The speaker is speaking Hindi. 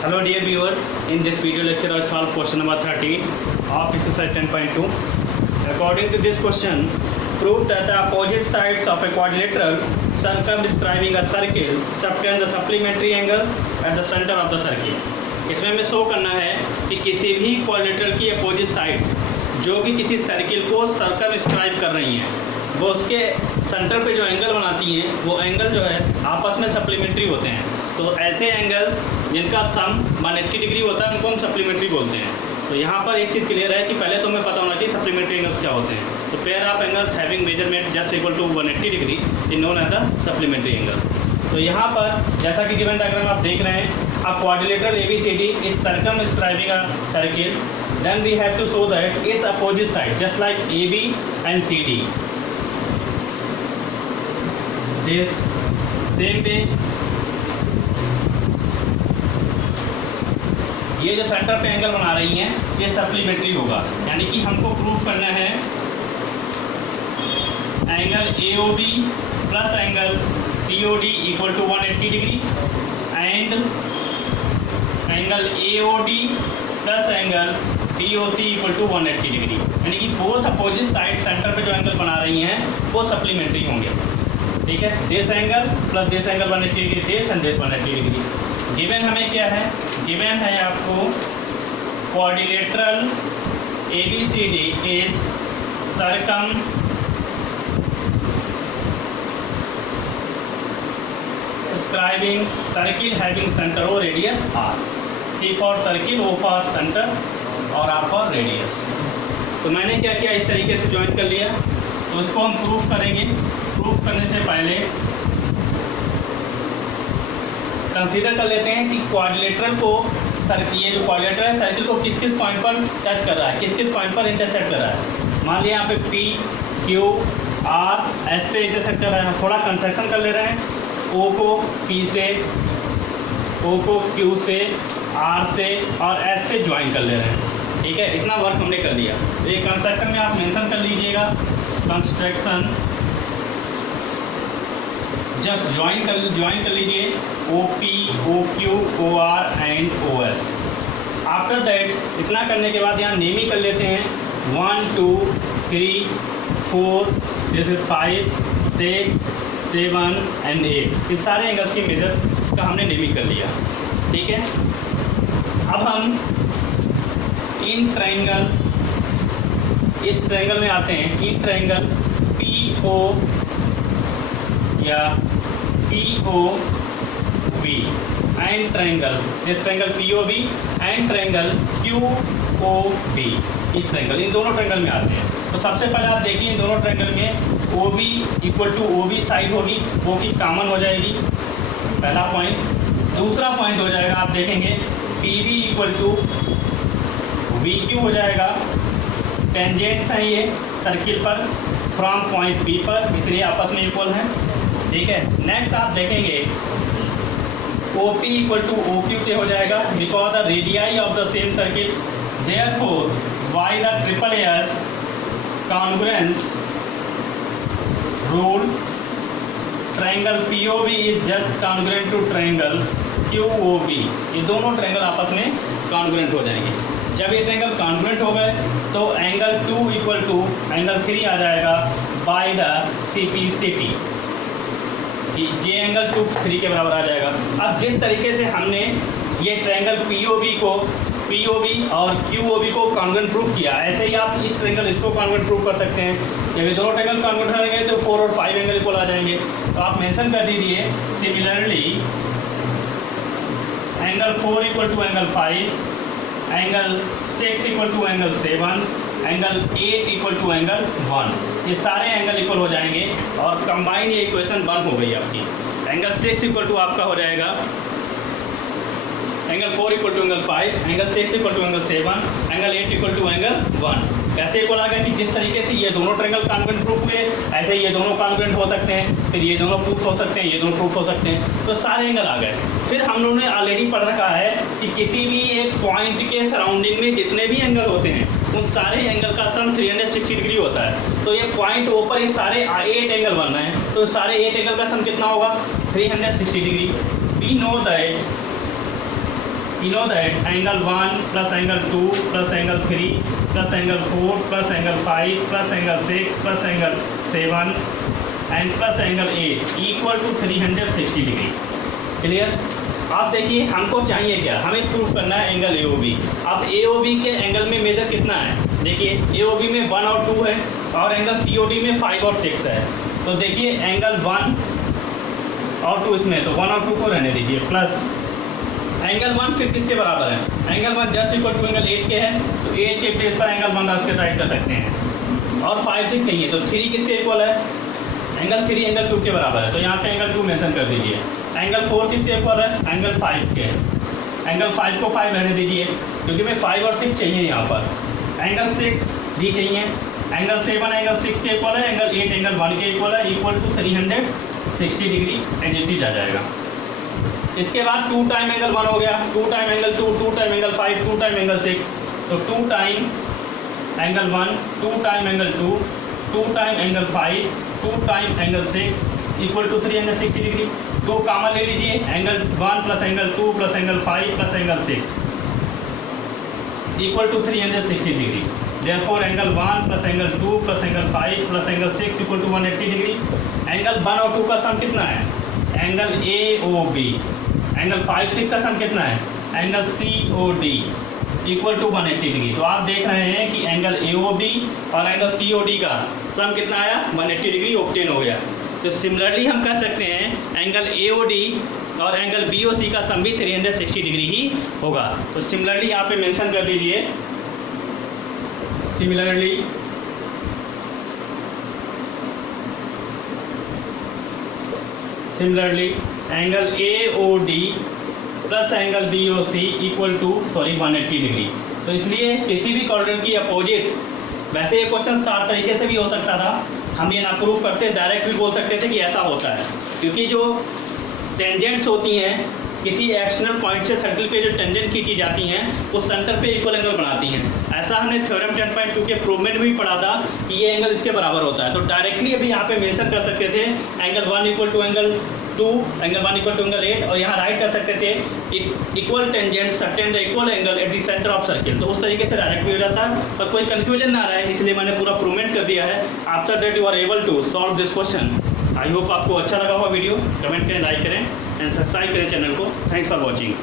Hello dear viewers, in this video lecture I solve question number 13 of exercise 10.2. According to this question, prove that the opposite sides of a quadrilateral circumscribing a circle subtend the supplementary angles at the center of the circle. इसमें हमें शो करना है कि किसी भी क्वाड्रिलेटरल की अपोजिट साइड्स जो कि किसी सर्किल को सर्कमस्क्राइब कर रही हैं, वो उसके सेंटर पे जो एंगल बनाती हैं वो एंगल जो है आपस में सप्लीमेंट्री होते हैं। तो ऐसे एंगल्स जिनका सम 180 डिग्री होता है उनको हम सप्लीमेंट्री बोलते हैं। तो यहाँ पर एक चीज़ क्लियर है कि पहले तो हमें पता होना चाहिए सप्लीमेंट्री एंगल्स क्या होते हैं। तो pair of angles having measurement just equal to 180 degree is known as the supplementary angle. तो यहाँ पर जैसा कि गिवन डायग्राम आप देख रहे हैं, a quadrilateral ABCD is circumscribing a circle, then we have to show that its opposite side just like AB and CD, this same way ये जो सेंटर पे एंगल बना रही हैं ये सप्लीमेंट्री होगा। यानी कि हमको प्रूफ करना है angle AOB plus angle COD equal to 180 degree and angle AOD plus angle DOC equal to 180 degree. यानी कि बोथ अपोजिट साइड सेंटर पे जो एंगल बना रही हैं वो सप्लीमेंट्री होंगे। ठीक है, this angle plus this angle 180 degree, this and this 180 degree. Given हमें क्या है, गिवन है आपको quadrilateral ABCD is circumscribing circle having center or radius R. C for circle, O for center और R for radius। तो मैंने क्या किया, इस तरीके से ज्वाइन कर लिया। तो इसको हम प्रूफ करेंगे। प्रूफ करने से पहले कंसीडर कर लेते हैं कि क्वाड्रिलेटरल को ये जो क्वाड्रिलेटरल है सर्किल को किस किस पॉइंट पर टच कर रहा है, किस किस पॉइंट पर इंटरसेक्ट कर रहा है। मान लिया यहाँ पे P, Q, R, S पे इंटरसेक्ट कर रहा है। थोड़ा कंसेक्शन कर ले रहे हैं, O को P से, O को Q से, R से और S से ज्वाइन कर ले रहे हैं। ठीक है, इतना वर्क हमने कर लिया। तो ये कंस्ट्रक्शन में आप मेंशन कर लीजिएगा, कंस्ट्रक्शन जस्ट ज्वाइन कर लीजिए OP, OQ, OR and OS। After that इतना करने के बाद यहाँ नेमी कर लेते हैं 1 2 3 4, दिस इज 5 6 7 एंड 8। इस सारे एंगल्स की मेजर का हमने नेमिंग कर लिया। ठीक है, अब हम इन ट्रायंगल, इस ट्रायंगल में आते हैं। इन ट्रायंगल PO या POV and triangle, this triangle POV and triangle QOB, इस ट्रायंगल, इन दोनों ट्रायंगल में आते हैं। तो सबसे पहले आप देखिए इन दोनों ट्रायंगल में OB equal to OB side होगी, वो की कॉमन हो जाएगी, पहला पॉइंट। दूसरा पॉइंट हो जाएगा, आप देखेंगे PB इक्वल टू VQ हो जाएगा। टेंजेंट्स हैं ये सर्किल पर फ्रॉम पॉइंट P पर, इसलिए आपस में इक्वल हैं। ठीक है, नेक्स्ट आप देखेंगे OP इक्वल टू OQ पे हो जाएगा because the radii of the same circle, therefore by the triple S congruence rule triangle POV is just congruent to triangle QOB। ये दोनों ट्रायंगल आपस में कॉन्ग्रुएंट हो जाएंगे। जब ये ट्रायंगल कॉन्ग्रुएंट हो गए तो एंगल 2 इक्वल टू एंगल 3 आ जाएगा बाय द CPCT। ये एंगल 2 3 के बराबर आ जाएगा। अब जिस तरीके से हमने ये ट्रायंगल POV और QOB को कॉन्ग्रुएंट प्रूफ किया, ऐसे ही आप इस ट्रायंगल इसको कॉन्ग्रुएंट प्रूफ कर सकते हैं। जब ये दोनों ट्रायंगल कॉन्ग्रुएंट हो जाएंगे तो 4 और 5 एंगल इक्वल आ जाएंगे। तो आप मेंशन कर दीजिए similarly angle 4 equal to angle 5, angle 6 equal to angle 7, angle 8 equal to angle 1। ये सारे एंगल इक्वल हो जाएंगे और कंबाइन ये इक्वेशन 1 हो गई आपकी। एंगल 6 इक्वल टू आपका हो जाएगा angle 4 equal to angle 5, angle 6 equal to angle 7, angle 8 equal to angle 1। कैसे इक्वल आ गया कि जिस तरीके से ये दोनों ट्रायंगल कॉन्ग्रुएंट प्रूफ हुए, ऐसे ये दोनों कॉन्ग्रुएंट हो सकते हैं, फिर ये दोनों प्रूफ हो सकते हैं, ये दोनों प्रूफ हो सकते हैं। तो सारे एंगल आ गए। फिर हम लोगों ने ऑलरेडी पढ़ रखा है कि किसी भी एक पॉइंट के सराउंडिंग में जितने भी एंगल होते हैं उन सारे एंगल का सम 360 डिग्री होता है। तो ये पॉइंट ऊपर ये सारे 8 एंगल बन रहे हैं, तो सारे 8 एंगल का सम कितना होगा 360 degree. we know that angle 1 plus angle 2 plus angle 3 plus angle 4 plus angle 5 plus angle 6 plus angle 7 and plus angle 8 equal to 360 degree. Clear? आप देखिए हमको चाहिए क्या, हमें प्रूफ करना है एंगल AOB। अब AOB के एंगल में मेजर कितना है, देखिए AOB में 1 और 2 है और एंगल COD में 5 और 6 है। तो देखिए एंगल 1 और 2 इसमें, तो 1 और 2 को रहने दीजिए, प्लस एंगल 1 फिर किसके बराबर है, angle 1 just equal to angle 8 के है, तो 8 के प्लेस पर एंगल 1 रख के राइट कर सकते हैं। और 5 6 चाहिए, तो 3 किसके इक्वल है, एंगल 3 एंगल 2 के बराबर है, तो यहाँ पे एंगल 2 मेंशन कर दीजिए। एंगल 4 किसके इक्वल है, एंगल 5 के, एंगल 5 को 5 रहने दीजिए क्योंकि मैं 5 और 6 चाहिए यहाँ पर। एंगल 6 भी चाहिए, एंगल 7 एंगल 6 के इक्वल है, एंगल 8 एंगल 1 के इक्वल है, इक्वल टू 360 डिग्री एडजेक्टिव आ जाएगा। इसके बाद 2 टाइम एंगल 1 हो गया, 2 time angle 2, 2 time angle 5, 2 time angle 6, तो 2 time angle 1, 2 time angle 2, 2 time angle 5, 2 time angle 6 equal to 360 degree. 2 common ले लीजिए, angle 1 plus angle 2 plus angle 5 plus angle 6 equal to 360 degree. Therefore angle 1 plus angle 2 plus angle 5 plus angle 6 equal to 180 degree. Angle 1 और 2 का सम कितना है, एंगल AOB। एंगल 5 6 का सम कितना है, angle COD equal to 180 degree. तो आप देख रहे हैं कि एंगल AOB और एंगल COD का सम कितना आया, 180 डिग्री ऑब्टेन हो गया। तो सिमिलरली हम कह सकते हैं एंगल AOD और एंगल BOC का सम भी 360 डिग्री ही होगा। तो सिमिलरली यहाँ पे मेंशन कर दीजिए, similarly angle AOD plus angle BOC equal to 180 degree. तो इसलिए किसी भी कोऑर्डिनेट की अपोजिट, वैसे ये क्वेश्चन 7 तरीके से भी हो सकता था, हम ये ना प्रूफ करते, डायरेक्ट भी बोल सकते थे कि ऐसा होता है, क्योंकि जो टेंजेंट्स होती हैं किसी एक्सटर्नल पॉइंट से सर्कल पे जो टेंजेंट खींची जाती हैं वो सेंटर पे इक्वल एंगल बनाती हैं। ऐसा हमने थ्योरम 10.2 के प्रूवमेंट में भी पढ़ा था कि ये एंगल इसके बराबर होता है। तो डायरेक्टली अभी यहाँ पे मेंशन कर सकते थे angle 1 equal to angle 2, angle 1 equal to angle 8, और यहाँ राइट कर सकते थे equal tangent subtend the equal angle at the centre of circle. तो उस तरीके से डायरेक्ट भी हो जाता है, पर कोई कन्फ्यूजन ना रहे इसलिए मैंने पूरा प्रूवमेंट कर दिया है। After that you are able to solve this question. I hope आपको अच्छा लगा होगा वीडियो, कमेंट करें, लाइक करें एंड सब्सक्राइब करें चैनल को। Thanks for watching.